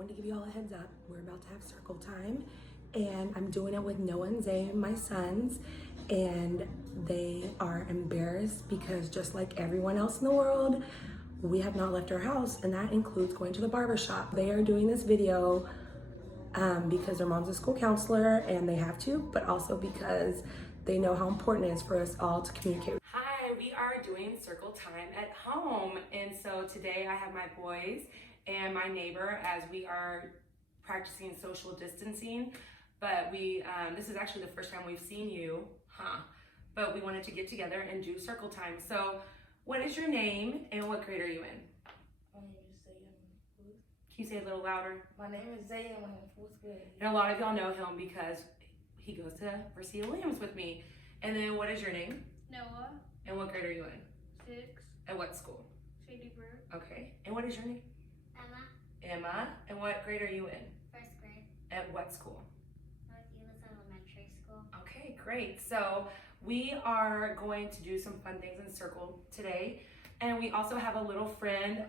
want to give you all a heads up. We're about to have circle time, and I'm doing it with Noah and Zay, my sons, and they are embarrassed because just like everyone else in the world, we have not left our house, and that includes going to the barber shop. They are doing this video because their mom's a school counselor and they have to, but also because they know how important it is for us all to communicate. Hi, we are doing circle time at home, and so today I have my boys and my neighbor as we are practicing social distancing, but we this is actually the first time we've seen you, but we wanted to get together and do circle time. So what is your name and what grade are you in? My name is Zay. I'm in fourth. Can you say it a little louder? My name is Zay and I'm in fourth grade. And a lot of y'all know him because he goes to Garcia Williams with me. And then what is your name? Noah. And what grade are you in? 6. At what school? Shady Brook. Okay. And what is your name? Emma, Emma. And what grade are you in? first grade, At what school? North Euless Elementary School. Okay, great. So we are going to do some fun things in circle today. And we also have a little friend,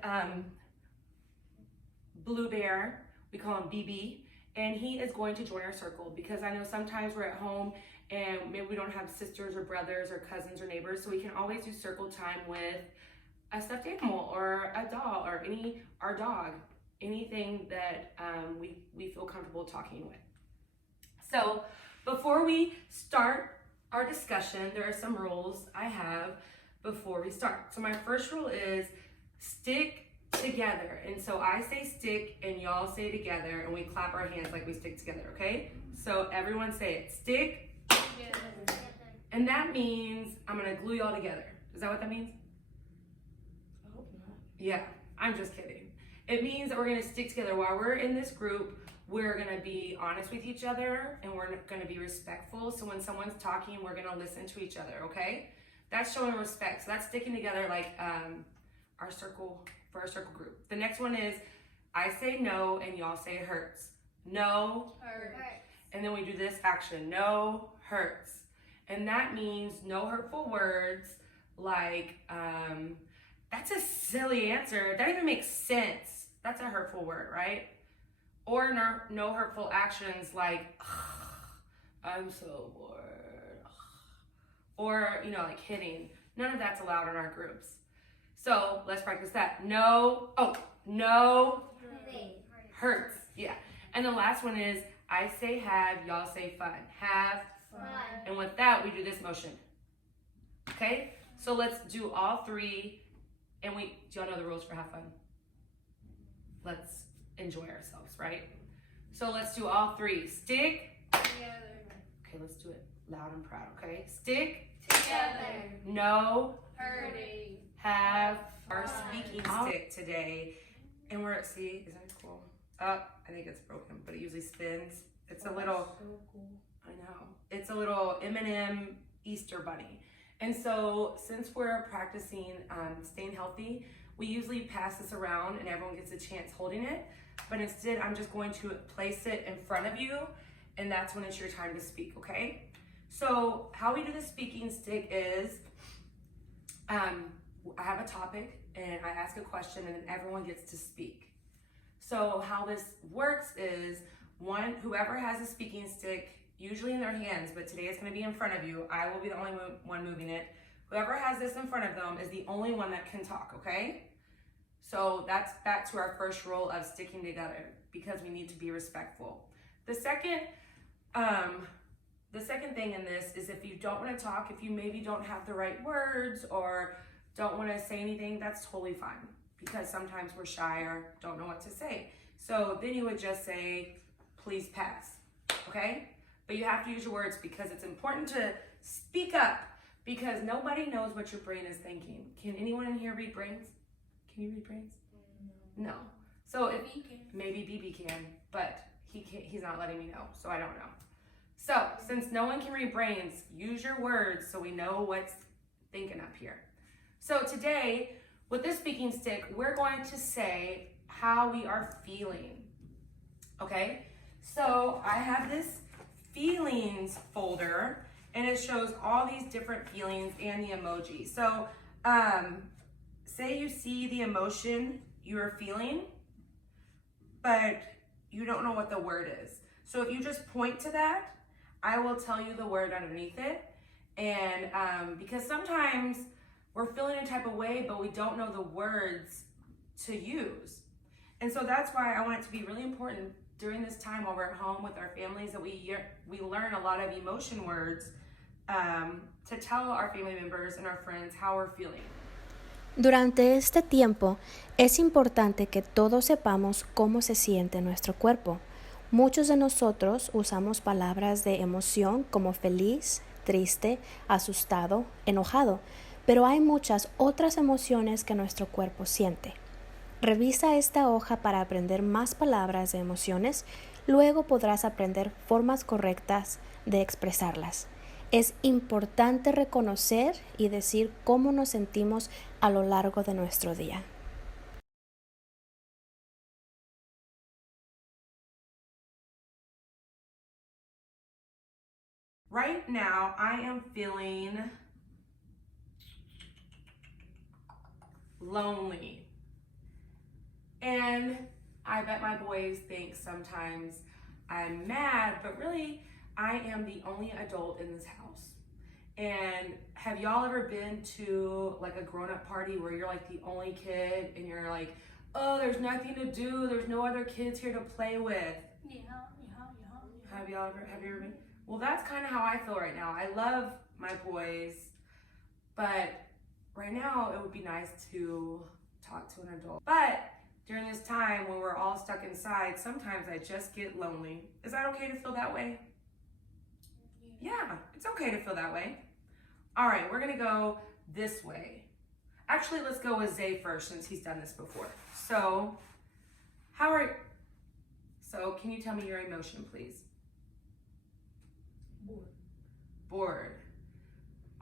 Blue Bear, we call him BB, and he is going to join our circle because I know sometimes we're at home and maybe we don't have sisters or brothers or cousins or neighbors, so we can always do circle time with a stuffed animal or a doll or our dog, anything that we feel comfortable talking with. So before we start our discussion, there are some rules I have before we start. So my first rule is stick together. And so I say stick and y'all say together and we clap our hands like we stick together, okay? So everyone say it, stick. Together. And that means I'm gonna glue y'all together. Is that what that means? I hope not. Yeah, I'm just kidding. It means that we're gonna stick together. While we're in this group, we're gonna be honest with each other and we're gonna be respectful. So when someone's talking, we're gonna listen to each other, okay? That's showing respect. So that's sticking together like our circle, for our circle group. The next one is I say no and y'all say it hurts. No, Hurt. and then we do this action, no hurts. And that means no hurtful words like, that's a silly answer. That even makes sense. That's a hurtful word, right? Or no hurtful actions like, I'm so bored. Or, like hitting. None of that's allowed in our groups. So let's practice that. No hurts. Yeah. And the last one is I say have, y'all say fun. Have, Fun. and with that, we do this motion. Okay? So let's do all three. And do y'all know the rules for have fun? Let's enjoy ourselves, right? So let's do all three. Stick. Together. Okay, let's do it loud and proud, okay? Stick. Together. No. Hurting. Have our Fun. speaking stick today. And we're at sea. Isn't it cool? I think it's broken, but it usually spins. It's a little, So cool. I know. It's a little M&M Easter bunny. And so since we're practicing staying healthy, we usually pass this around and everyone gets a chance holding it. But instead, I'm just going to place it in front of you, and that's when it's your time to speak, okay? So how we do the speaking stick is, I have a topic, and I ask a question, and then everyone gets to speak. So how this works is, whoever has a speaking stick, usually in their hands, but today it's gonna be in front of you. I will be the only one moving it. Whoever has this in front of them is the only one that can talk, okay? So that's back to our first rule of sticking together because we need to be respectful. The second thing in this is if you don't want to talk, if you maybe don't have the right words or don't want to say anything, that's totally fine because sometimes we're shy or don't know what to say. So then you would just say, please pass, okay? But you have to use your words because it's important to speak up because nobody knows what your brain is thinking. Can anyone in here read brains? Can you read brains? No. So if maybe BB can, but he's not letting me know, so I don't know. So since no one can read brains, use your words so we know what's thinking up here. So today, with this speaking stick, we're going to say how we are feeling, okay? So I have this feelings folder, and it shows all these different feelings and the emoji. So say you see the emotion you are feeling, but you don't know what the word is. So if you just point to that, I will tell you the word underneath it. And because sometimes we're feeling a type of way, but we don't know the words to use. And so that's why I want it to be really important during this time while we're at home with our families that we learn a lot of emotion words to tell our family members and our friends how we're feeling. Durante este tiempo es importante que todos sepamos cómo se siente nuestro cuerpo. Muchos de nosotros usamos palabras de emoción como feliz, triste, asustado, enojado, pero hay muchas otras emociones que nuestro cuerpo siente. Revisa esta hoja para aprender más palabras de emociones, luego podrás aprender formas correctas de expresarlas. Es importante reconocer y decir cómo nos sentimos a lo largo de nuestro día. Right now, I am feeling lonely. And I bet my boys think sometimes I'm mad, but really, I am the only adult in this house. And have y'all ever been to like a grown-up party where you're like the only kid and you're like, oh, there's nothing to do, there's no other kids here to play with? Have you ever been? Well, that's kind of how I feel right now. I love my boys, but right now it would be nice to talk to an adult. But during this time when we're all stuck inside, sometimes I just get lonely. Is that okay to feel that way? Yeah, it's okay to feel that way. All right, we're gonna go this way. Actually, let's go with Zay first since he's done this before. So, can you tell me your emotion, please? Bored.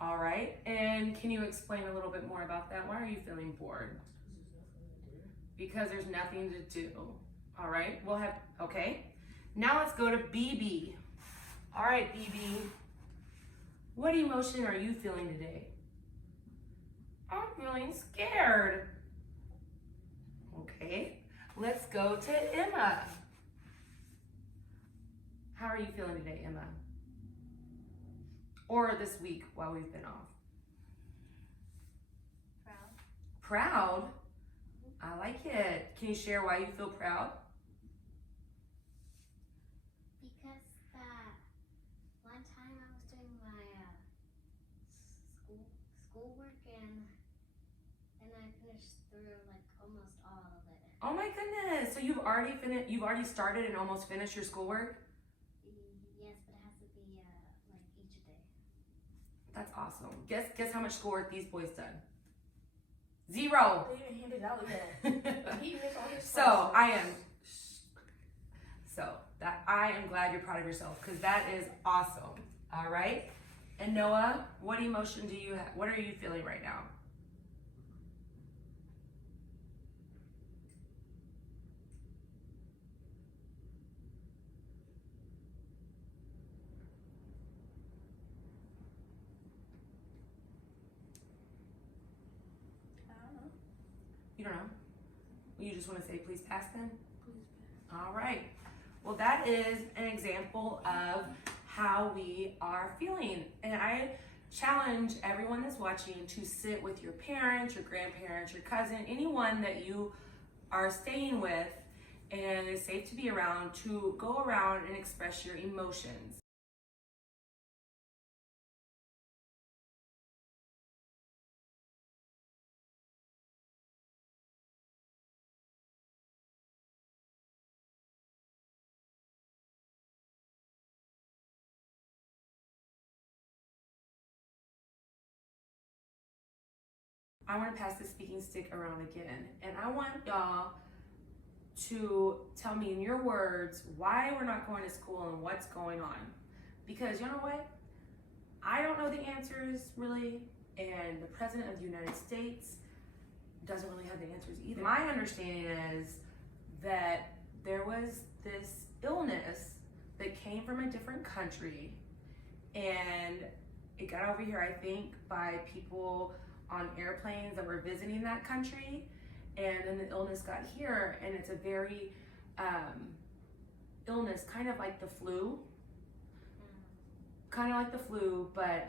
All right, and can you explain a little bit more about that? Why are you feeling bored? Because there's nothing to do. All right, okay. Now let's go to BB. All right, BB. What emotion are you feeling today? I'm feeling scared. Okay, let's go to Emma. How are you feeling today, Emma? Or this week while we've been off? Proud? I like it. Can you share why you feel proud? Because one time I was doing my schoolwork and I finished through like almost all of it. Oh my goodness! So you've already started and almost finished your schoolwork? Yes, but it has to be like each day. That's awesome. Guess how much schoolwork these boys done? 0. They even handed out yet. He missed all his So classes. I am glad you're proud of yourself because that is awesome. All right. And Noah, what emotion do you have? What are you feeling right now? I don't know. You don't know? You just want to say please pass then? Please. All right. Well, that is an example of how we are feeling. And I challenge everyone that's watching to sit with your parents, your grandparents, your cousin, anyone that you are staying with and is safe to be around, to go around and express your emotions. I want to pass the speaking stick around again, and I want y'all to tell me in your words why we're not going to school and what's going on. Because you know what? I don't know the answers really, and the President of the United States doesn't really have the answers either. My understanding is that there was this illness that came from a different country, and it got over here, I think, by people on airplanes that were visiting that country, and then the illness got here, and it's a very illness, kind of like the flu. Kind of like the flu, but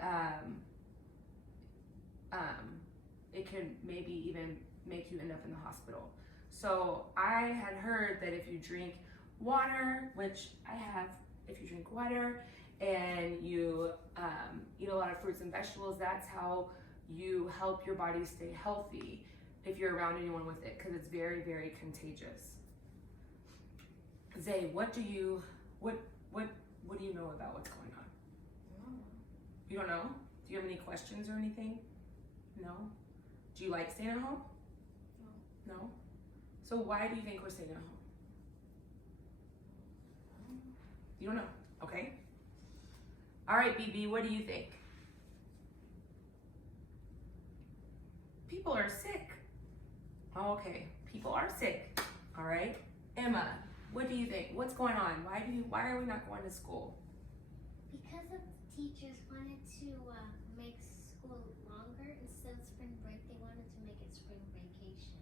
it can maybe even make you end up in the hospital. So I had heard that if you drink water, which I have, if you drink water and you eat a lot of fruits and vegetables, that's how you help your body stay healthy if you're around anyone with it, because it's very, very contagious. Zay, what do you know about what's going on? You don't know? Do you have any questions or anything? No? Do you like staying at home? No. No? So why do you think we're staying at home? You don't know? Okay. All right, BB, what do you think? People are sick. Oh, okay. People are sick. All right. Emma, what do you think? What's going on? Why are we not going to school? Because the teachers wanted to make school longer instead of spring break, they wanted to make it spring vacation.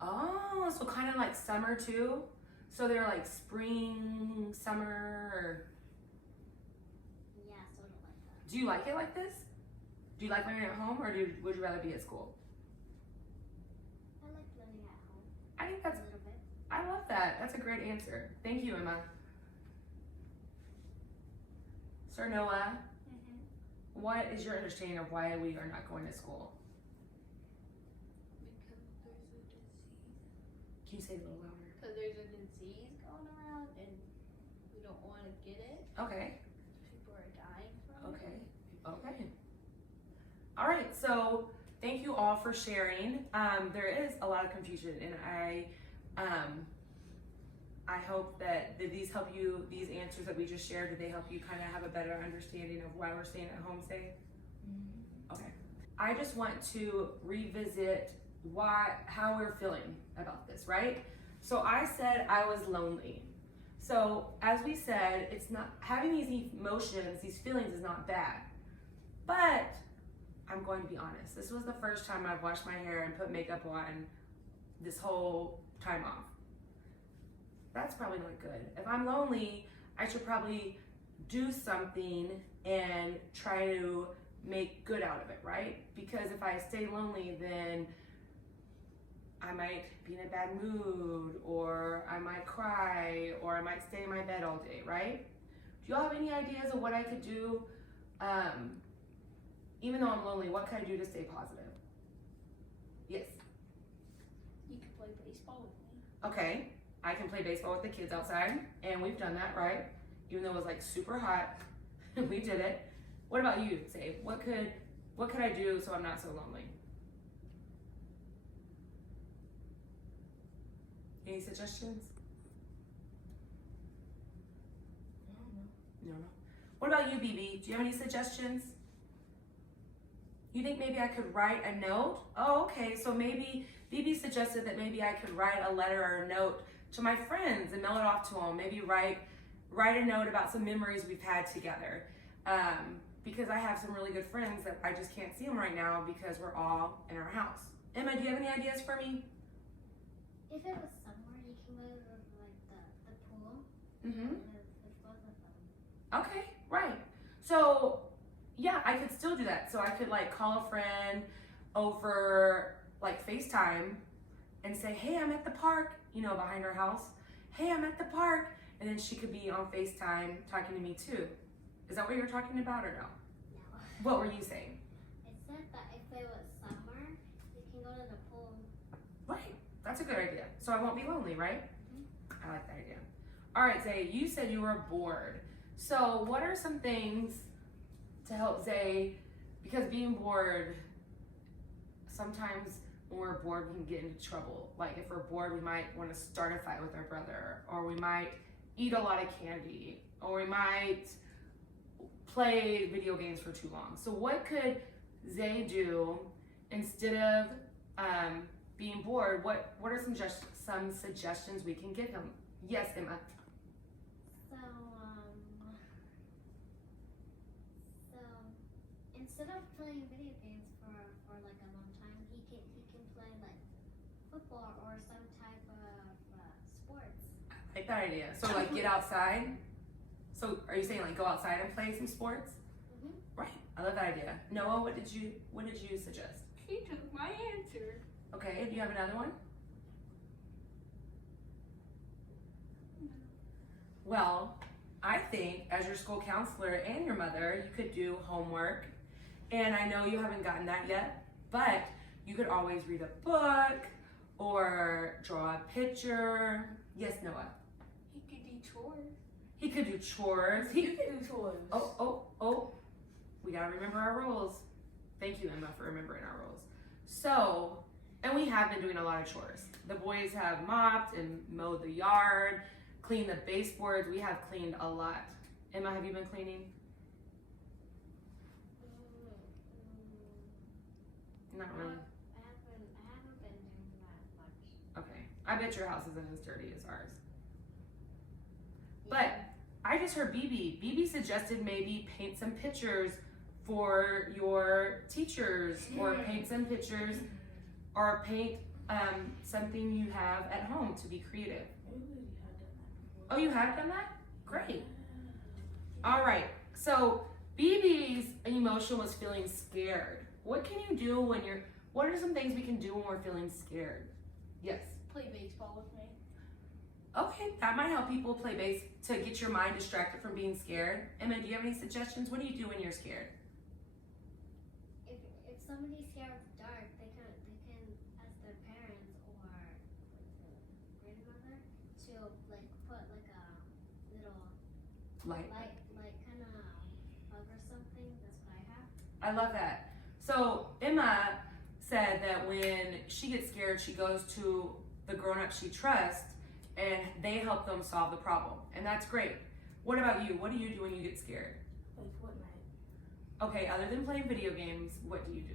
Oh, so kind of like summer too? So they're like spring, summer, or... Yeah, sort of like that. Do you like it like this? Do you like learning at home, or would you rather be at school? I like learning at home I think a that's, little bit. I love that. That's a great answer. Thank you, Emma. Sir Noah, what is your understanding of why we are not going to school? Because there's a disease. Can you say it a little louder? Because there's a disease going around and we don't want to get it. Okay. People are dying from Okay. it. Okay. All right. So thank you all for sharing. There is a lot of confusion, and I hope that these help you. These answers that we just shared, did they help you kind of have a better understanding of why we're staying at home today? Okay. I just want to revisit how we're feeling about this, right? So I said I was lonely. So as we said, it's not having these emotions, these feelings is not bad. But I'm going to be honest. This was the first time I've washed my hair and put makeup on this whole time off. That's probably not good. If I'm lonely, I should probably do something and try to make good out of it, right? Because if I stay lonely, then I might be in a bad mood, or I might cry, or I might stay in my bed all day, right? Do y'all have any ideas of what I could do? Even though I'm lonely, what can I do to stay positive? Yes. You can play baseball with me. Okay. I can play baseball with the kids outside, and we've done that, right? Even though it was like super hot, we did it. What about you, Say? What could I do so I'm not so lonely? Any suggestions? No. What about you, BB? Do you have any suggestions? You think maybe I could write a note? Oh, okay. So maybe BB suggested that maybe I could write a letter or a note to my friends and mail it off to them. Maybe write a note about some memories we've had together. Because I have some really good friends that I just can't see them right now because we're all in our house. Emma, do you have any ideas for me? If it was somewhere, you can go to like the pool. Mm-hmm. With both of them. Okay, right. So yeah, I could still do that. So I could like call a friend over like FaceTime and say, hey, I'm at the park, behind her house. Hey, I'm at the park. And then she could be on FaceTime talking to me too. Is that what you're talking about or no? No. What were you saying? I said that if it was summer, you can go to the pool. Right, that's a good idea. So I won't be lonely, right? I like that idea. All right, Zay, you said you were bored. So what are some things to help Zay? Because being bored, sometimes when we're bored, we can get into trouble. Like if we're bored, we might want to start a fight with our brother, or we might eat a lot of candy, or we might play video games for too long. So what could Zay do instead of being bored? What are some suggestions we can give him? Yes, Emma. So instead of playing video games for like a long time, he can play like football or some type of sports. I like that idea. So like get outside. So are you saying like go outside and play some sports? Mhm. Right. I love that idea. Noah, what did you suggest? He took my answer. Okay, do you have another one? Well, I think as your school counselor and your mother, you could do homework. And I know you haven't gotten that yet, but you could always read a book or draw a picture. Yes, Noah. He could do chores. He could do chores. You can do chores. Oh. We gotta remember our rules. Thank you, Emma, for remembering our rules. So, and we have been doing a lot of chores. The boys have mopped and mowed the yard, cleaned the baseboards. We have cleaned a lot. Emma, have you been cleaning? Not really. I haven't been doing that much. Okay. I bet your house isn't as dirty as ours. But I just heard BB. BB suggested maybe paint some pictures for your teachers, or paint some pictures, or paint something you have at home to be creative. Oh, you have done that? Great. All right. So BB's emotion was feeling scared. What can you do when what are some things we can do when we're feeling scared? Yes. Play baseball with me. Okay, that might help people play base to get your mind distracted from being scared. Emma, do you have any suggestions? What do you do when you're scared? If somebody's scared of the dark, they can ask their parents or grandmother to like put like a little Light. like kind of hug or something. That's what I have. I love that. So Emma said that when she gets scared, she goes to the grown-up she trusts and they help them solve the problem. And that's great. What about you? What do you do when you get scared? Like Fortnite. Okay, other than playing video games, what do you do?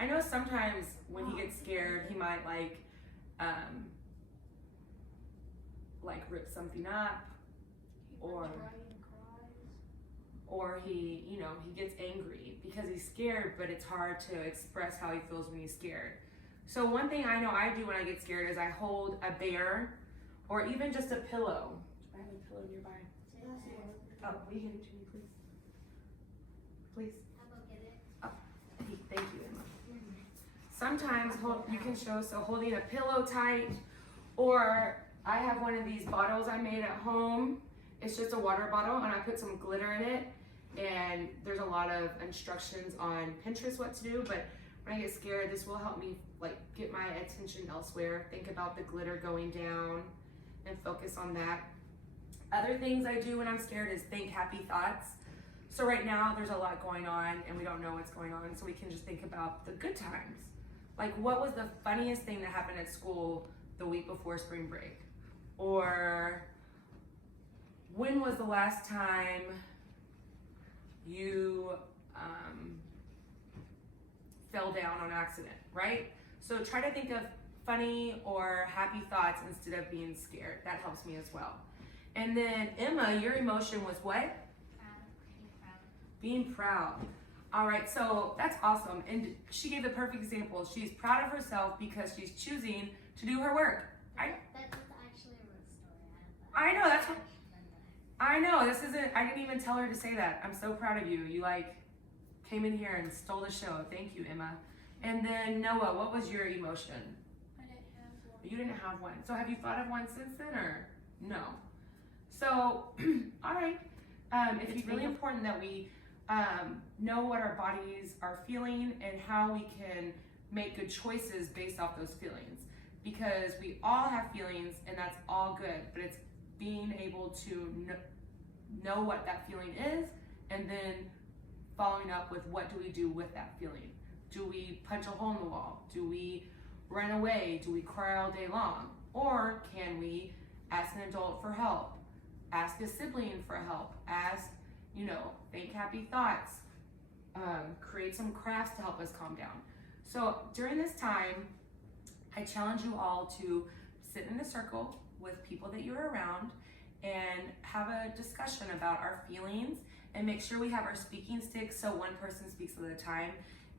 I know sometimes when he gets scared, he might like rip something up, or he, he gets angry because he's scared, but it's hard to express how he feels when he's scared. So one thing I know I do when I get scared is I hold a bear or even just a pillow. Do I have a pillow nearby? Oh, will you hand it to me, please? Please. I'll go get it. Thank you, Emma. Sometimes you can show, so holding a pillow tight, or I have one of these bottles I made at home. It's just a water bottle and I put some glitter in it, and there's a lot of instructions on Pinterest what to do, but when I get scared, this will help me like get my attention elsewhere, think about the glitter going down and focus on that. Other things I do when I'm scared is think happy thoughts. So right now there's a lot going on and we don't know what's going on, so we can just think about the good times. Like, what was the funniest thing that happened at school the week before spring break? Or when was the last time you fell down on accident, right? So try to think of funny or happy thoughts instead of being scared. That helps me as well. And then Emma, your emotion was what? Being proud. All right, so that's awesome. And she gave the perfect example. She's proud of herself because she's choosing to do her work. That's actually a real story. I know, that's what, I know, I didn't even tell her to say that. I'm so proud of you. You came in here and stole the show. Thank you, Emma. And then Noah, what was your emotion? I didn't have one. You didn't have one. So have you thought of one since then, or no? So, all right. It's really important that we know what our bodies are feeling and how we can make good choices based off those feelings. Because we all have feelings and that's all good, but it's being able to know what that feeling is and then following up with what do we do with that feeling. Do we punch a hole in the wall? Do we run away? Do we cry all day long? Or can we ask an adult for help? Ask a sibling for help? Think happy thoughts. Create some crafts to help us calm down. So during this time, I challenge you all to sit in a circle with people that you're around and have a discussion about our feelings and make sure we have our speaking sticks so one person speaks at a time.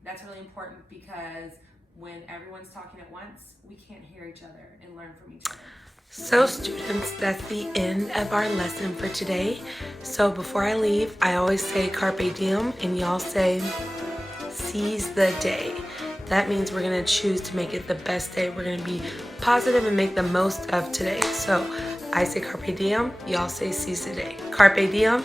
That's really important because when everyone's talking at once, we can't hear each other and learn from each other. So students, that's the end of our lesson for today. So before I leave, I always say carpe diem, and y'all say seize the day. That means we're gonna choose to make it the best day. We're gonna be positive and make the most of today. So I say carpe diem, y'all say seize the day. Carpe diem.